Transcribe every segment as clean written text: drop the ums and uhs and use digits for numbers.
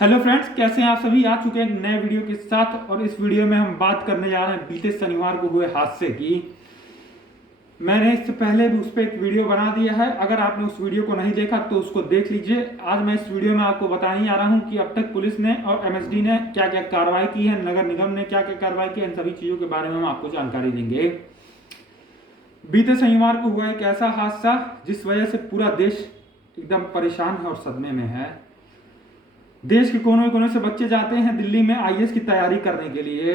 Hello friends, कैसे हैं आप सभी। आ चुके हैं एक नए वीडियो के साथ और इस वीडियो में हम बात करने जा रहे हैं बीते शनिवार को हुए हादसे की। मैंने इससे पहले भी उस पर एक वीडियो बना दिया है। अगर आपने उस वीडियो को नहीं देखा तो उसको देख लीजिए। आज मैं इस वीडियो में आपको बताने जा रहा हूं कि अब तक पुलिस ने और एमएसडी ने क्या क्या कार्रवाई की है, नगर निगम ने क्या क्या कार्रवाई की है, इन सभी चीजों के बारे में हम आपको जानकारी देंगे। बीते शनिवार को हुआ एक ऐसा हादसा जिस वजह से पूरा देश एकदम परेशान है और सदमे में है। देश के कोने कोने से बच्चे जाते हैं दिल्ली में आईएएस की तैयारी करने के लिए,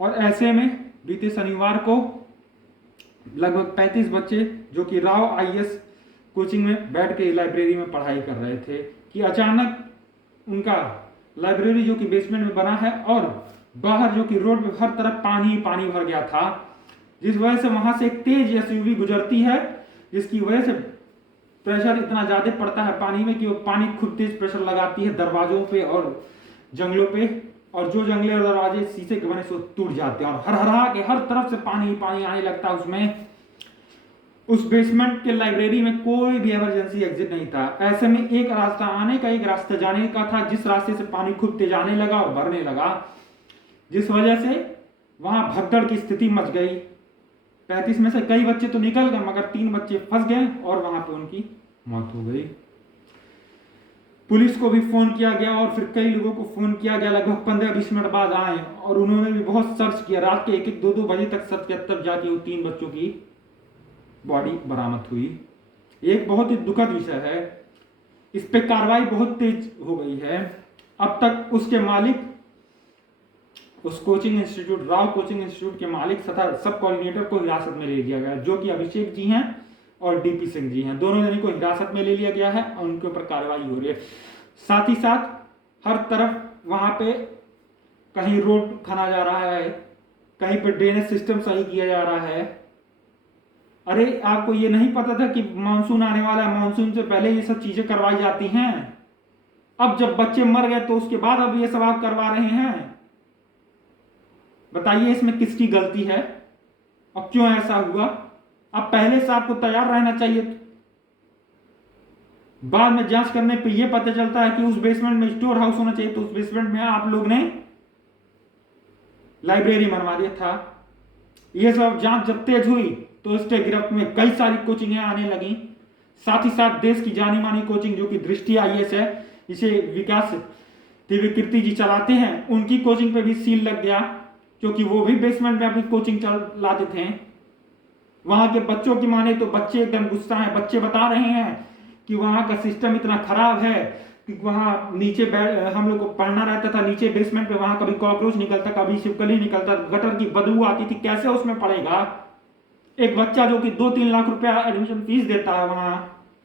और ऐसे में बीते शनिवार को लगभग 35 बच्चे जो कि राव आईएएस कोचिंग में बैठ के लाइब्रेरी में पढ़ाई कर रहे थे कि अचानक उनका लाइब्रेरी जो कि बेसमेंट में बना है और बाहर जो कि रोड पे हर तरफ पानी पानी भर गया था, जिस वजह से वहां से एक तेज एसयूवी गुजरती है, जिसकी वजह से प्रेशर इतना ज्यादा पड़ता है पानी में कि वो पानी खुद तेज प्रेशर लगाती है दरवाजों पे और जंगलों पे, और जो जंगले और दरवाजे शीशे के बने से वो टूट जाते हैं और हर हरा के हर तरफ से पानी पानी आने लगता है उसमें। उस बेसमेंट के लाइब्रेरी में कोई भी इमरजेंसी एग्जिट नहीं था। ऐसे में एक रास्ता आने का, एक रास्ता जाने का था, जिस रास्ते से पानी खुद तेज आने लगा और भरने लगा, जिस वजह से वहां भगदड़ की स्थिति मच गई। 35 में से कई बच्चे तो निकल गए मगर 3 बच्चे फंस गए और वहां पे उनकी मौत हो गई। पुलिस को भी फोन किया गया और फिर कई लोगों को फोन किया गया। लगभग 15-20 मिनट बाद आए और उन्होंने भी बहुत सर्च किया। रात के 1-1, 2-2 बजे तक सर्च किया, तब जाके वो 3 बच्चों की बॉडी बरामद हुई। एक बहुत ही दुखद विषय है। इस पे कार्रवाई बहुत तेज हो गई है। अब तक उसके मालिक, उस coaching institute, Rao coaching institute के मालिक तथा सब कोऑर्डिनेटर को हिरासत में ले लिया गया, जो कि अभिषेक जी हैं और डीपी सिंह जी हैं। दोनों जने को हिरासत में ले लिया गया है और उनके ऊपर कार्रवाई हो रही है। साथ ही साथ हर तरफ वहां पे कहीं रोड खना जा रहा है, कहीं पे ड्रेनेज सिस्टम सही किया जा रहा है। अरे आपको ये नहीं पता था कि मानसून आने वाला है, मानसून से पहले ये सब चीजें करवाई जाती हैं। अब जब बच्चे मर गए तो उसके बाद अब ये सब आप करवा रहे हैं। बताइए इसमें किसकी गलती है और क्यों ऐसा हुआ। अब पहले से आपको तैयार रहना चाहिए। बाद में जांच करने पे यह पता चलता है कि उस बेसमेंट में स्टोर हाउस होना चाहिए, तो उस बेसमेंट में आप लोग ने लाइब्रेरी बनवा दिया था। यह सब जांच जब तेज हुई तो इसके गिरफ्त में कई सारी कोचिंगें आने लगी। साथ ही साथ देश की जानी मानी कोचिंग जो कि दृष्टि आईएएस है, इसे विकास दिव्यकीर्ति जी चलाते हैं, उनकी कोचिंग पे भी सील लग गया, क्योंकि वो भी बेसमेंट में अपनी कोचिंग चलाते थे। वहां के बच्चों की माने तो बच्चे एकदम गुस्सा हैं। बच्चे बता रहे हैं कि वहां का सिस्टम इतना खराब है कि वहां नीचे हम लोग को पढ़ना रहता था नीचे बेसमेंट पे, वहां कभी कॉकरोच निकलता, कभी छिपकली निकलता, गटर की बदबू आती थी, कैसे उसमें पढ़ेगा एक बच्चा जो कि 2-3 लाख रुपया एडमिशन फीस देता है वहां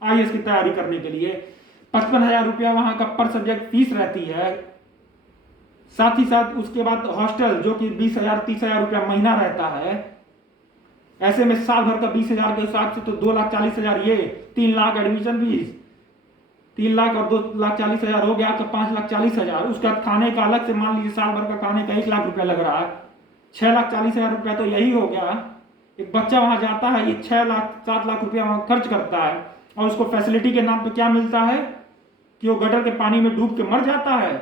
आईएएस की तैयारी करने के लिए। 55,000 रुपया वहां का पर सब्जेक्ट फीस रहती है। साथ ही साथ उसके बाद हॉस्टल जो कि 20,000-30,000 रुपया महीना रहता है। ऐसे में साल भर का 20,000 के हिसाब से तो 2,40,000, ये 3 लाख एडमिशन फीस, 3 लाख और 2,40,000 हो गया तो 5,40,000। उसका खाने का अलग से मान लीजिए साल भर का खाने का 1 लाख रुपया लग रहा है, 6,40,000 रुपया तो यही हो गया। एक बच्चा वहां जाता है, ये 6 लाख 7 लाख रुपया वहां खर्च करता है और उसको फैसिलिटी के नाम पे क्या मिलता है कि वो गटर के पानी में डूब के मर जाता है।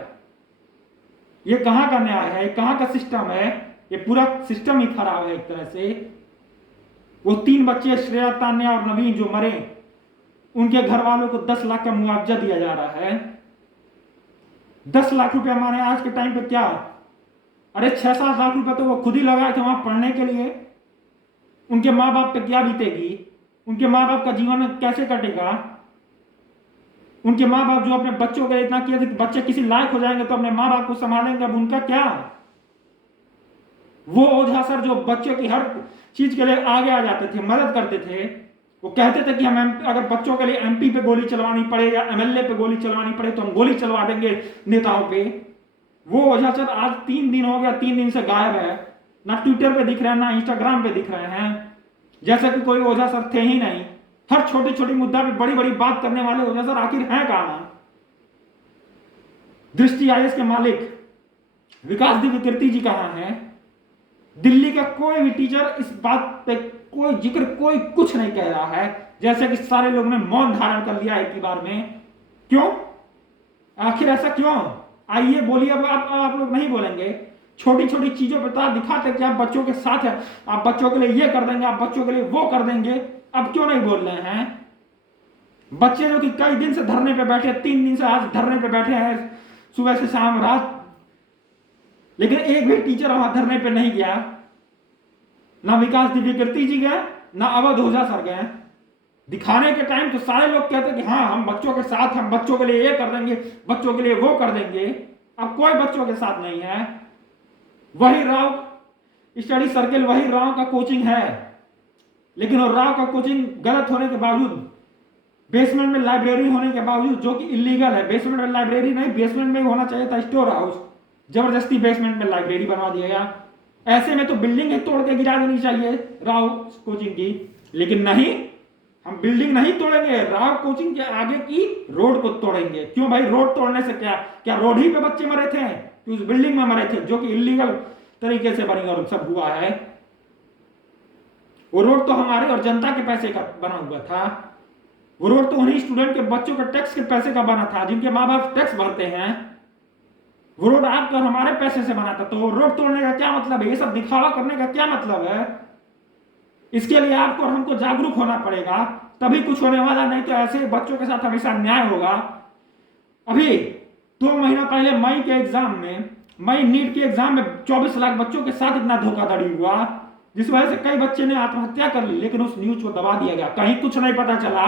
ये कहां का न्याय है, ये कहां का सिस्टम है। ये पूरा सिस्टम ही खराब है एक तरह से। वो 3 बच्चे श्रेया, तान्या और नवीन जो मरे, उनके घर वालों को 10 लाख का मुआवजा दिया जा रहा है। 10 लाख रुपया माने आज के टाइम पे क्या, अरे 6-7 लाख रुपया तो वो खुद ही लगाए थे वहां पढ़ने के लिए। उनके माँ बाप पे क्या बीतेगी, उनके माँ बाप का जीवन कैसे कटेगा। उनके माँ बाप जो अपने बच्चों के लिए इतना किया था कि बच्चे किसी लायक हो जाएंगे तो अपने माँ बाप को संभालेंगे, अब उनका क्या। वो ओझा सर जो बच्चों की हर चीज के लिए आगे आ जाते थे, मदद करते थे, वो कहते थे कि हम अगर बच्चों के लिए एमपी पे गोली चलवानी पड़े या एमएलए पे गोली चलवानी पड़े तो हम गोली चलवा देंगे नेताओं पे। वो ओझा सर आज 3 दिन हो गया, 3 दिन से गायब है। ना ट्विटर पे दिख रहे हैं, ना इंस्टाग्राम पे दिख रहे हैं, जैसे कि कोई ओझा सर थे ही नहीं। हर छोटी छोटी मुद्दा पे बड़ी बड़ी बात करने वाले ओझा सर आखिर हैं कहां। दृष्टि आईएएस के मालिक विकास दिव्यकीर्ति जी कहां हैं। दिल्ली का कोई भी टीचर इस बात पे कोई जिक्र, कोई कुछ नहीं कह रहा है, जैसे कि सारे लोग ने मौन धारण कर लिया एक ही बार में। क्यों, आखिर ऐसा क्यों। आइए बोलिए, अब आप लोग नहीं बोलेंगे। छोटी छोटी चीजों पर तो आप दिखाते कि आप बच्चों के साथ है, आप बच्चों के लिए ये कर देंगे, आप बच्चों के लिए वो कर देंगे, अब क्यों नहीं बोल रहे हैं? बच्चे जो कि कई दिन से धरने पे बैठे, 3 दिन से आज धरने पे बैठे हैं, सुबह से शाम रात, लेकिन एक भी टीचर वहां धरने पे नहीं गया। ना विकास दिव्यकीर्ति जी गए, ना अवध ओझा सर गए। दिखाने के टाइम तो सारे लोग कहते कि हाँ हम बच्चों के साथ, हम बच्चों के लिए ये कर देंगे, बच्चों के लिए वो कर देंगे। अब कोई बच्चों के साथ नहीं है। वही राव स्टडी सर्किल, वही राव का कोचिंग है, लेकिन वो राव का कोचिंग गलत होने के बावजूद, बेसमेंट में लाइब्रेरी होने के बावजूद, जो कि इलीगल है, बेसमेंट में लाइब्रेरी नहीं, बेसमेंट में होना चाहिए था स्टोर हाउस, जबरदस्ती बेसमेंट में लाइब्रेरी बनवा दिया गया। ऐसे में तो बिल्डिंग ही तोड़ के गिरा देनी चाहिए राव कोचिंग की, लेकिन नहीं, हम बिल्डिंग नहीं तोड़ेंगे, राव कोचिंग के आगे की रोड को तोड़ेंगे। क्यों भाई? रोड तोड़ने से क्या रोड ही पे बच्चे मरे थे? कि उस बिल्डिंग में मरे थे जो कि इलीगल तरीके से बनी और सब हुआ है? वो रोड तो हमारे और जनता के पैसे का बना हुआ था। वो रोड तो उन्हीं स्टूडेंट के बच्चों के टैक्स के पैसे का बना था, जिनके माँ बाप टैक्स भरते हैं। वो रोड आपका हमारे पैसे से बना था, तो वो रोड तोड़ने का क्या मतलब है? ये सब दिखावा करने का क्या मतलब है? इसके लिए आपको और हमको जागरूक होना पड़ेगा, तभी कुछ होने वाला, नहीं तो ऐसे बच्चों के साथ हमेशा न्याय होगा। अभी 2 महीना पहले मई के एग्जाम में, मई नीट के एग्जाम में 24 लाख बच्चों के साथ इतना धोखाधड़ी हुआ, जिस वजह से कई बच्चे ने आत्महत्या कर ली, लेकिन उस न्यूज को दबा दिया गया, कहीं कुछ नहीं पता चला।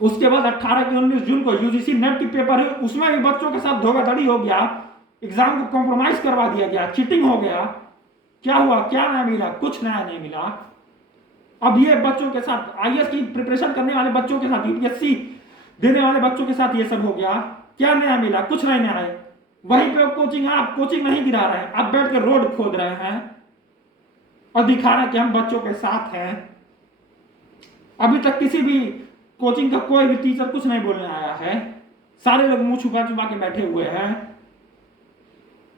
उसके बाद 18 की 19 जून को यूजीसी नेट की पेपर है, उसमें भी बच्चों के साथ धोखाधड़ी हो गया, एग्जाम को कॉम्प्रोमाइज करवा दिया गया, चीटिंग हो गया। क्या हुआ? क्या नया मिला? कुछ नया नहीं मिला। अब ये बच्चों के साथ, आईएएस की प्रिपरेशन करने वाले बच्चों के साथ, यूपीएससी देने वाले बच्चों के साथ ये सब हो गया। क्या नया मिला? कुछ नहीं नया है। वहीं पे कोचिंग, आप कोचिंग नहीं गिरा रहे हैं, आप बैठ के रोड खोद रहे हैं और दिखा रहे हैं कि हम बच्चों के साथ हैं। अभी तक किसी भी कोचिंग का कोई भी टीचर कुछ नहीं बोलने आया है, सारे लोग मुंह छुपा छुपा के बैठे हुए हैं।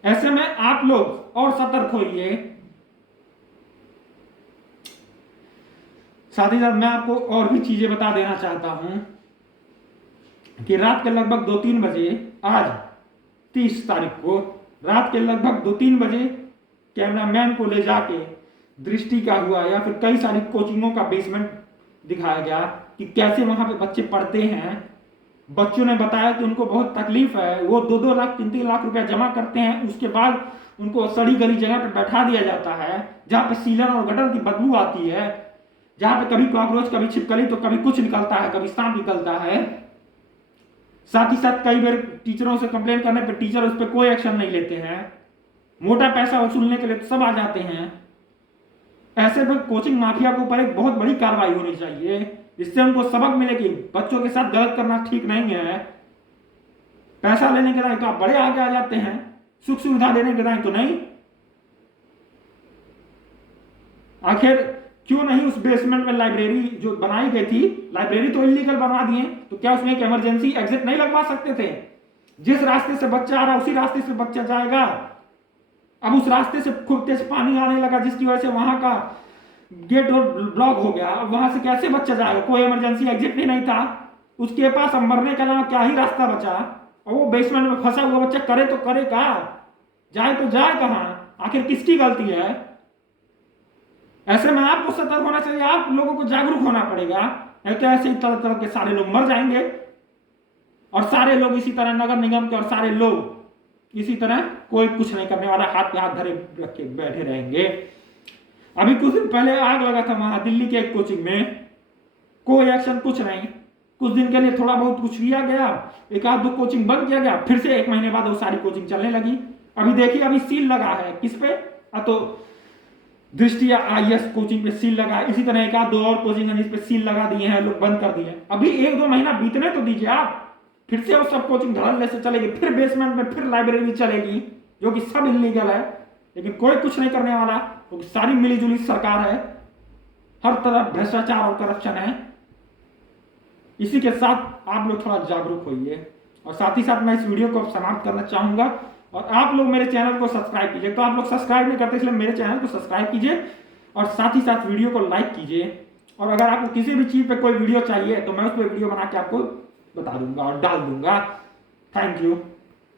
ऐसे में आप लोग और सतर्क होइए। साथ ही साथ मैं आपको और भी चीजें बता देना चाहता हूं कि रात के लगभग 2-3 बजे, आज 30 तारीख को रात के लगभग 2-3 बजे कैमरामैन को ले जाके दृष्टि का हुआ या फिर कई सारी कोचिंगों का बेसमेंट दिखाया गया कि कैसे वहां पे बच्चे पढ़ते हैं। बच्चों ने बताया कि उनको बहुत तकलीफ है, वो 2-2 लाख 3-3 लाख रुपया जमा करते हैं, उसके बाद उनको सड़ी गली जगह पे बैठा दिया जाता है, जहां पे सीलन और गटर की बदबू आती है, जहां पे कभी कॉकरोच, कभी छिपकली, तो कभी कुछ निकलता है, कभी सांप निकलता है। साथ ही साथ कई बार टीचरों से कंप्लेन करने पर टीचर उस पर कोई एक्शन नहीं लेते हैं, मोटा पैसा वसूलने के लिए तो सब आ जाते हैं। ऐसे में कोचिंग माफिया के ऊपर एक बहुत बड़ी कार्रवाई होनी चाहिए, जिससे उनको सबक मिले कि बच्चों के साथ गलत करना ठीक नहीं है। पैसा लेने के टाइम तो आप बड़े आगे आ जाते हैं, सुख सुविधा देने के टाइम तो नहीं। आखिर क्यों नहीं उस बेसमेंट में लाइब्रेरी जो बनाई गई थी, लाइब्रेरी तो इलीगल बनवा दिए, तो क्या उसमें एक इमरजेंसी एग्जिट नहीं लगवा सकते थे? जिस रास्ते से बच्चा आ रहा उसी रास्ते से बच्चा जाएगा। अब उस रास्ते से खूब तेज पानी आने लगा, जिसकी वजह से वहां का गेट ब्लॉक हो गया। अब वहां से कैसे बच्चा जाएगा? कोई इमरजेंसी एग्जिट भी नहीं था उसके पास। अब मरने के अलावा क्या ही रास्ता बचा? और वो बेसमेंट में फंसा हुआ बच्चा करे तो करे क्या, जाए तो जाए कहां? आखिर किसकी गलती है? ऐसे में आपको सतर्क होना चाहिए, आप लोगों को जागरूक होना पड़ेगा, नहीं तो ऐसे ही तरह तरह के सारे लोग मर जाएंगे और सारे लोग इसी तरह, नगर निगम के और सारे लोग इसी तरह, कोई कुछ नहीं करने वाला, हाथ पे हाथ धरे रख के बैठे रहेंगे। अभी कुछ दिन पहले आग लगा था वहां दिल्ली के एक कोचिंग में, कोई एक्शन कुछ नहीं। कुछ दिन के लिए थोड़ा बहुत कुछ किया गया, 1-2 कोचिंग बंद किया गया, फिर से 1 महीने बाद वो सारी कोचिंग चलने लगी। अभी देखिए, अभी सील लगा है किस पे? तो दृष्टि आईएएस कोचिंग पे सील लगा है। इसी तरह 1-2 और कोचिंग है जिस पे सील लगा दिए हैं, लोग बंद कर दिए। अभी 1-2 महीना बीतने तो दीजिए आप, फिर से वो सब कोचिंग धड़ल्ले से चलेगी, फिर बेसमेंट में फिर लाइब्रेरी चलेगी, जो कि सब इलीगल है, लेकिन कोई कुछ नहीं करने वाला, क्योंकि सारी मिलीजुली सरकार है, हर तरफ भ्रष्टाचार और करप्शन है। इसी के साथ आप लोग थोड़ा जागरूक होइए। और साथ ही साथ मैं इस वीडियो को समाप्त करना चाहूंगा, और आप लोग मेरे चैनल को सब्सक्राइब कीजिए। तो आप लोग सब्सक्राइब नहीं करते, इसलिए मेरे चैनल को सब्सक्राइब कीजिए और साथ ही साथ वीडियो को लाइक कीजिए। और अगर आपको किसी भी चीज पे कोई वीडियो चाहिए तो मैं उस पर वीडियो बना के आपको बता दूंगा और डाल दूंगा। Thank you.